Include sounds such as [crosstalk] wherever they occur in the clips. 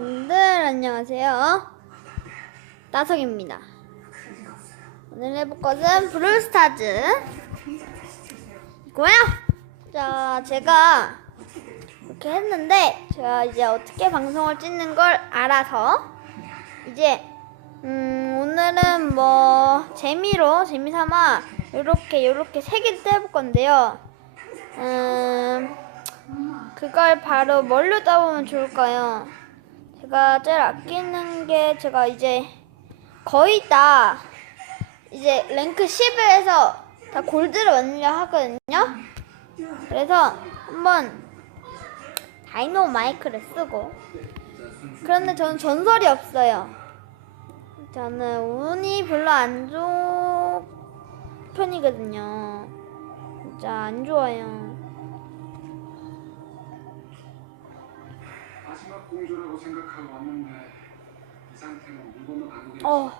여러분들 안녕하세요. 나석입니다. 오늘 해볼 것은 브롤스타즈 이고요. 자, 제가 이렇게 했는데 제가 이제 어떻게 방송을 찍는 걸 알아서 이제 음, 오늘은 뭐 재미로 재미삼아 이렇게 이렇게 세 개를 떼볼 건데요. 음, 그걸 바로 뭘로 따보면 좋을까요? 제가 제일 아끼는 게 제가 이제 거의 다 이제 랭크 10에서 다 골드를 얻으려 하거든요. 그래서 한번 다이노 마이크를 쓰고 그런데 저는 전설이 없어요. 저는 운이 별로 안 좋은 편이거든요. 진짜 안 좋아요. 마지막 공주라고 생각하고 왔는데 이 상태는 물 건너 가고 어,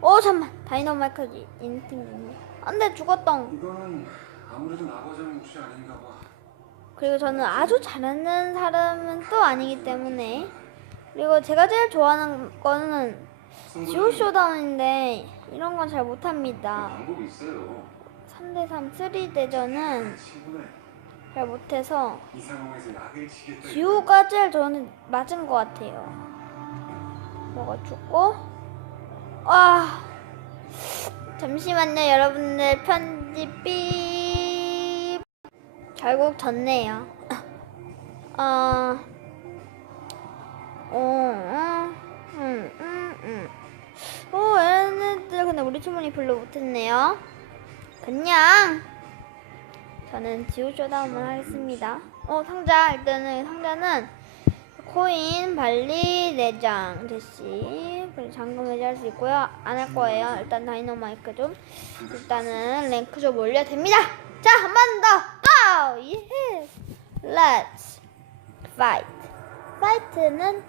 어 잠만 다이너마이크 인팅이네. 안돼 죽었던. 이거는 아무래도 나과장 몫이 아닌가 봐. 그리고 저는 아주 잘하는 사람은 또 아니기 때문에 그리고 제가 제일 좋아하는 거는 지오 쇼다운인데 이런 건 잘 못합니다. 방법이 있어요. 3대3 3대전은 친구네. 잘 못해서. 지오가 제일 저는 맞은 것 같아요. 뭐가 죽고 아 잠시만요 여러분들 편집 삐 결국 졌네요. [laughs] 어, 어, 음, 음, 음, 음. 오, 얘네들 근데 우리 팀원이 별로 못했네요. 그냥 저는 지오 쇼다운을 하겠습니다. 어, 상자 일단은 상자는 코인, 발리, 내장, 제시, 그리고 잠금 해제할 수 있고요. 안 할 거예요. 일단 다이너마이크 좀 일단은 랭크 좀 올려야 됩니다. 자, 한 번 더. 고! 예. Let's fight. 파이트는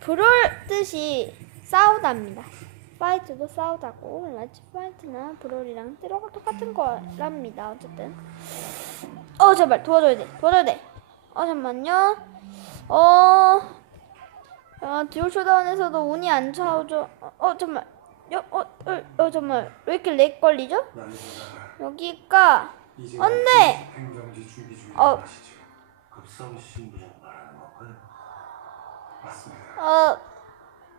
브롤 뜻이 싸우다입니다. 파이트도 싸우다고 렛츠 파이트나 브롤이랑 뜨로가 똑같은 거랍니다. 어쨌든 어 제발 도와줘야 돼 도와줘야 돼어 잠만요 어 아, 듀오 쇼다운에서도 운이 안 차오죠 어, 어 잠만 여, 어, 어, 어 잠만 왜 이렇게 렉 걸리죠? 여기가 언니! 어. 맞습니다. 어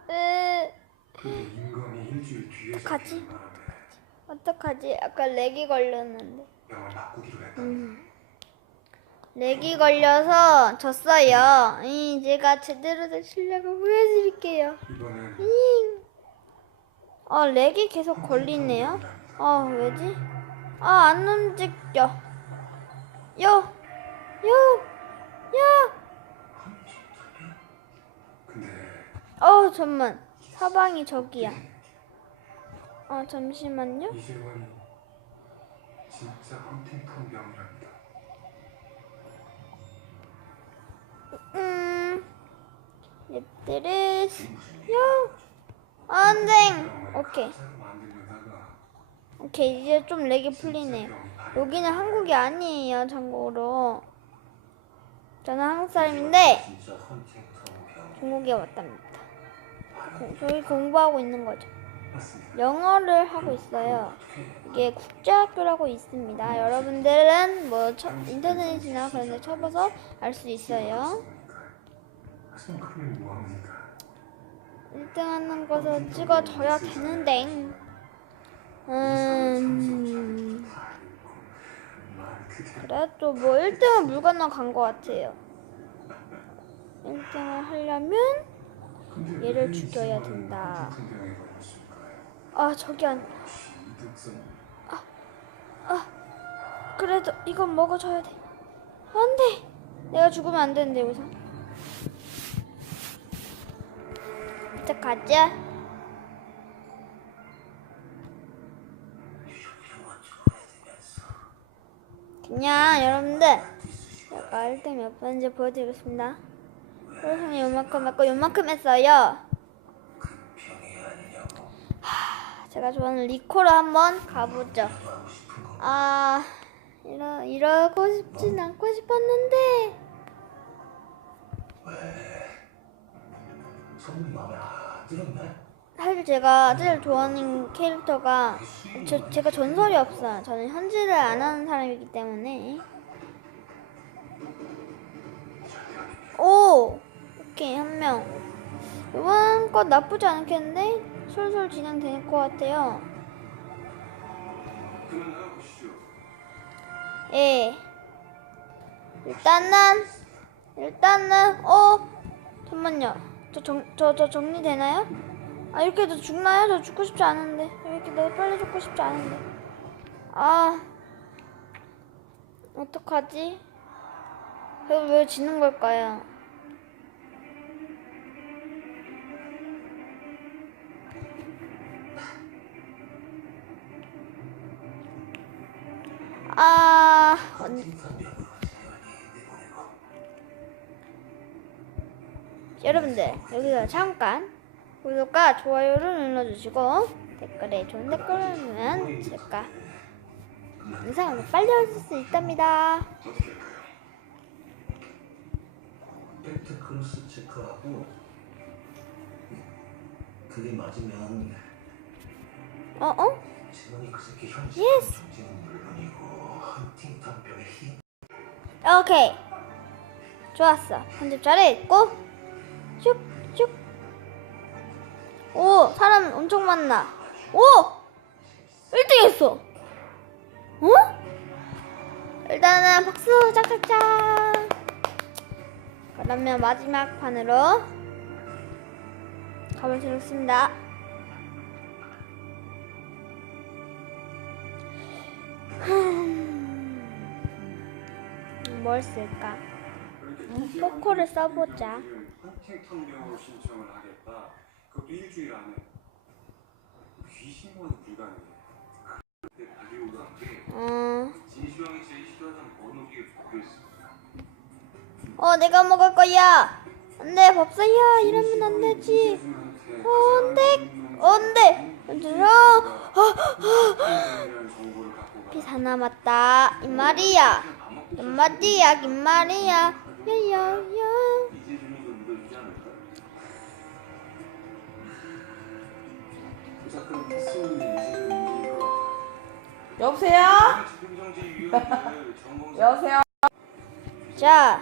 으, 근데 인검이 일주일 뒤에 가지. 잡히는 바람에 어떡하지? 아까 렉이 걸렸는데 병을 바꾸기로 했다. 음. 렉이 걸려서 졌어요. 이 제가 제대로 된 실력을 보여드릴게요. 이번엔 잉. 어, 렉이 계속 걸리네요. 어, 왜지? 아, 안 움직여. 요, 요, 요. 근데 어, 잠만. 사방이 저기야. 어, 잠시만요. 이재원이 진짜 헌팅턴 병이랍니다. 음, 얘들이, 요. 안 돼. 오케이. 오케이, 이제 좀 렉이 풀리네요. 여기는 한국이 아니에요, 참고로. 저는 한국 사람인데 중국에 왔답니다. 고- 저희 공부하고 있는 거죠. 영어를 하고 있어요. 이게 국제학교라고 있습니다. 여러분들은 뭐 쳐- 인터넷이나 그런 데 쳐봐서 알 수 있어요. 하지만 그러면 뭐합니까? 1등 하는 것을 찍어줘야 되는데. 음, 그래도 뭐 1등은 물 건너 간 것 같아요. 1등을 하려면 얘를 왜 죽여야 이재원은 된다. 아, 저기 안, 역시 이득성 그래도 이건 먹어줘야 돼. 안 돼! 내가 죽으면 안 되는데, 여기서. 어떡하지? 그냥 여러분들 제가 1등 몇 번인지 보여드리겠습니다. 그래서 요만큼 했고 요만큼 했어요. 하, 제가 좋아하는 리코로 한번 가보죠. 아 이러 이러고 싶진 않고 싶었는데. 사실 제가 제일 좋아하는 캐릭터가 저, 제가 전설이 없어요. 저는 현질을 안 하는 사람이기 때문에. 이번 것 나쁘지 않겠는데? 솔솔 진행될 것 같아요. 예. 일단은, 일단은, 어? 잠만요. 저 정, 저, 저 정리되나요? 아, 이렇게 해도 죽나요? 저 죽고 싶지 않은데. 이렇게 내가 빨리 죽고 싶지 않은데. 아. 어떡하지? 왜, 왜 지는 걸까요? 여러분들 여기서 잠깐 구독과 좋아요를 눌러주시고 댓글에 좋은 댓글을 넣으면 제가 영상을 빨리 올릴 수 있답니다. 팩트 크로스 체크하고 그게 맞으면 어 어? 진원이 그 새끼 현실 Yes. 중지는 물론이고 헌팅턴 병의 힘 오케이 좋았어. 편집 잘했고 쭉 쭉. 오 사람 엄청 많나? 오! 1등 했어. 어? 일단은 박수 짝짝짝. 그러면 마지막 판으로 가보도록 하겠습니다 뭘 쓸까 음, 포코를 써보자. 헌팅턴병으로 신청을 하겠다. 그것도 일주일 안에. 귀신과는 불가능해. 그때 게 어, 진시황이 제일 싫어하는 번호기에 적혀 있어. 어 내가 먹을 거야. 안돼 법사야 이러면 안 되지. 어, 안 돼. 어, 안 돼. 얘 들아. 피사 남았다. 이 말이야. 이 말이야. 이 말이야. 야야야. 여보세요? [laughs] 여보세요? 자,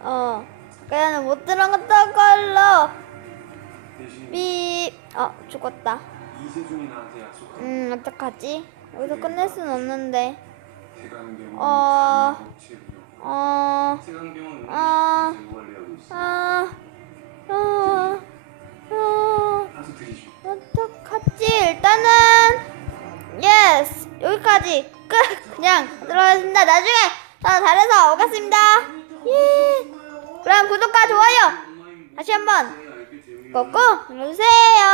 어, 그냥 못 들어갔다 걸로. 삐. 어 죽었다. 음 어떡하지? 여기서 끝낼 순 없는데. 어. 어. 대강병원 아. 재관리하고 있어. 아, 가서 드리죠. 어떡하지? 일단은, 예스! 여기까지 끝! 그냥 들어가겠습니다. 나중에 더 잘해서 오겠습니다. 예! 그럼 구독과 좋아요 다시 한번 꼭꼭 눌러주세요.